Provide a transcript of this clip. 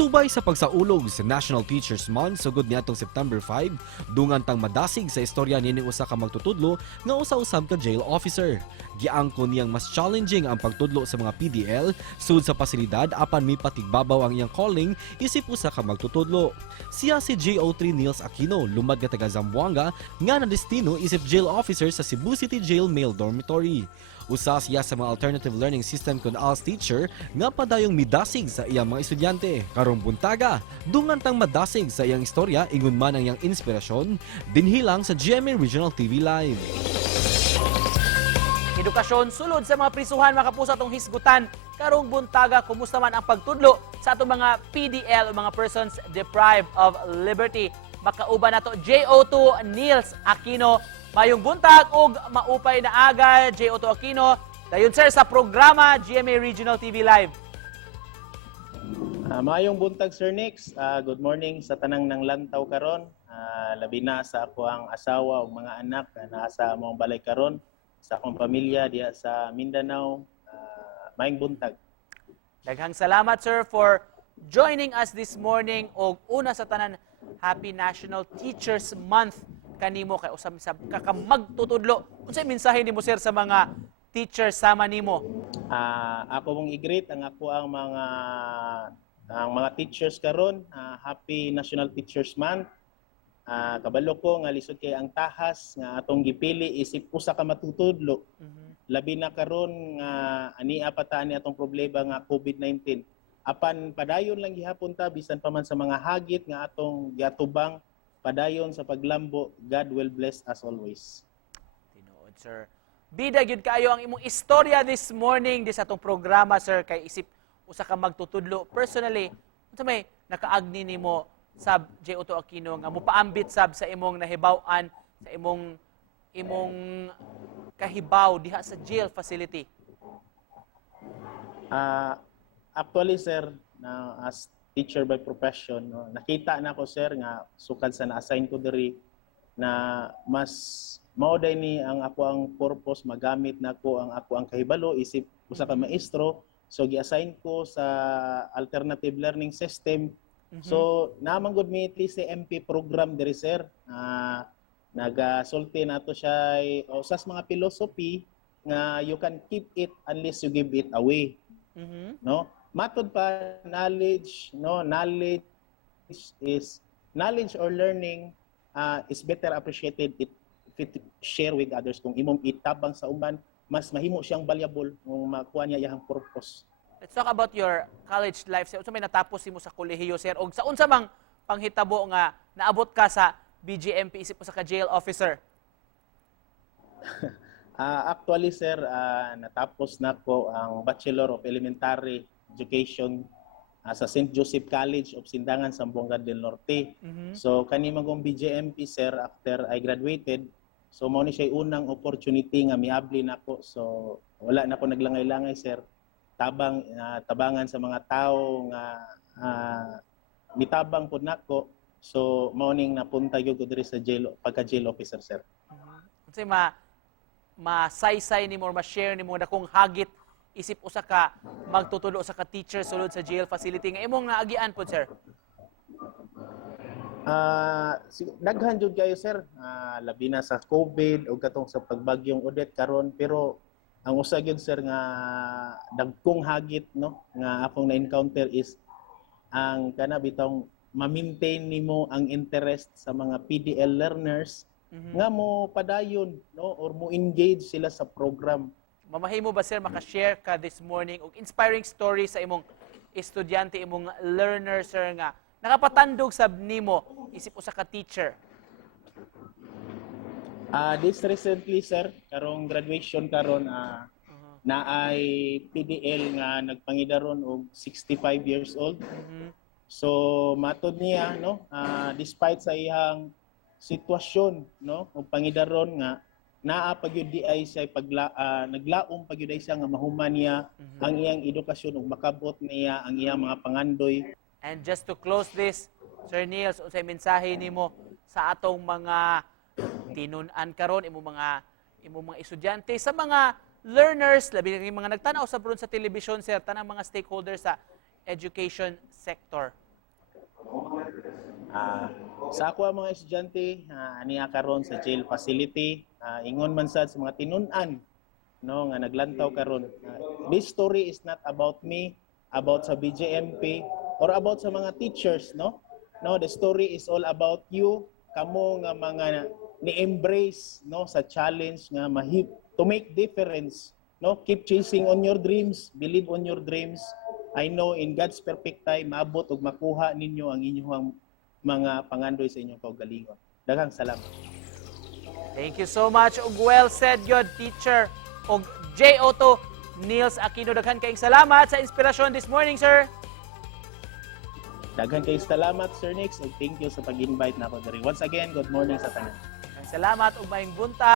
Subay sa pagsaulog sa National Teachers Month sugod niadtong September 5, dungan tang madasig sa istorya nining usa ka magtutudlo nga usa-usab ka jail officer. Giangko niyang mas challenging ang pagtudlo sa mga PDL sud sa pasilidad apan may patigbabaw ang iyang calling isip usa ka magtutudlo. Siya si JO3 Nils Aquino, lumad nga taga Zamboanga nga nadestino isip jail officer sa Cebu City Jail Male Dormitory. Usa siya sa mga alternative learning system kun ALS teacher nga padayong midasig sa iyang mga estudyante. Karong buntaga, dungan tang madasig sa iyang istorya ingon man ang iyang inspirasyon, dinhilang sa GMA Regional TV Live. Edukasyon sulod sa mga prisuhan makapusa tong hisgutan. Karong buntaga, kumusta man ang pagtudlo sa atong mga PDL o mga persons deprived of liberty. Makauban nato JO2 Nils Aquino. Mayong buntag ug maupay na aga JO2 Aquino. Dayon sir sa programa GMA Regional TV Live. Mayong buntag Sir Nix. Good morning sa tanang ng lantaw karon. Labi na sa ako ang asawa ug mga anak na nasa among balay karon, sa akong pamilya diya sa Mindanao. Mayong buntag. Daghang salamat sir for joining us this morning og una sa tanan, Happy National Teachers Month kanimo kay usab sa kakamagtutudlo. Unsay mensahe nimo sir sa mga teachers sama nimo? Ako mong i-greet ang mga teachers karon. Happy National Teachers Month. Kabalo ko nga lisod kay ang tahas nga atong gipili isip usa ka matutudlo. Labi na karon nga ania pa ta ni atong problema nga COVID-19. Apan padayon lang gihapon ta bisan pa man sa mga hagit nga atong giatubang, padayon sa paglambo. God will bless us always. Tinuod sir. Bida gyud kaayo ang imong istorya this morning di sa atong programa sir, kay isip usa ka magtutudlo. Personally, unsa may nakaagni nimo sab JO2 Aquino nga mopaambit sab sa imong nahibaw-an sa imong kahibaw diha sa jail facility? Actually sir, as teacher by profession, no, nakita na ko sir nga sukad sa na-assign ko diri na mas mauday ni ang ako ang purpose, magamit na ko ang ako ang kahibalo isip usa ka maestro. So gi-assign ko sa alternative learning system. So naman gud mi TCMP program diri sir. Nagasulti nato siya usas mga philosophy nga you can keep it unless you give it away. No? Matod pa knowledge or learning is better appreciated if it share with others. Kung imong itabang sa uban, mas mahimo siyang valuable kung makuha niya iyang purpose. Let's talk about your college life sir. Unsa may natapos nimo sa kolehiyo sir og sa unsa mang panghitabo nga naabot ka sa BGMP isip usa ka jail officer? Actually sir, natapos na ko ang Bachelor of Elementary Education sa St. Joseph College of Sindangan, Zamboanga del Norte. So kanimang kong BGMP sir, after I graduated, so mao ni siya unang opportunity nga miabli nako. So wala na ko naglangay-langay sir. Tabangan sa mga tao nga mitabang pud nako. So mao ning napunta gyud ko diri sa jail pagka jail officer sir. Unsay masaysay nimo or ma-share nimo dakong hagit isip usa ka magtutulo sa ka teacher sulod sa jail facility nga imong naagian pod sir? Daghan jud kayo sir, labi na sa COVID o katong sa pagbagyong Odette karon, pero ang usa gyud sir nga dagkong hagit no nga akong na-encounter is ang kana bitong ma-maintain nimo ang interest sa mga PDL learners nga mo padayon no or mo engage sila sa program. Mamahimo ba sir maka-share ka this morning og inspiring story sa imong estudyante, imong learner sir nga nakapatandog sab nimo isip usa ka teacher? This recently sir, karong graduation karon naay PDL nga nagpangidaron og 65 years old. So matod niya no, despite sa iyang sitwasyon no ug pangidaron nga naa pagyud di ay siya naglaom pagyud ay siya nga mahuman niya ang iyang edukasyon ug makabot niya ang iyang mga pangandoy. And just to close this, Sir Nils, unsay mensahe nimo sa atong mga tinun-an karon, imong mga estudyante, sa mga learners, labi na mga nagtanaw sa broon sa television sir, tanang mga stakeholders sa education sector? Sa ako mga estudyante, aniya karon sa jail facility, ingon man sad sa mga tinun-an no nga naglantaw karon. This story is not about me, about sa BJMP or about sa mga teachers, no? No, the story is all about you, kamo nga mga ni-embrace no sa challenge nga to make difference, no? Keep chasing on your dreams, believe on your dreams. I know in God's perfect time maabot ug makuha ninyo ang inyong mga pangandoy sa inyong kaugalingon. Daghang salamat. Thank you so much. Ug well said yun, teacher. Og J.O.2 Nils Aquino, daghan kayong salamat sa inspirasyon this morning, sir. Daghan kay salamat Sir Nix ug thank you sa pag-invite na ako diri. Once again, good morning sa tanan. Salamat ug maayong buntag.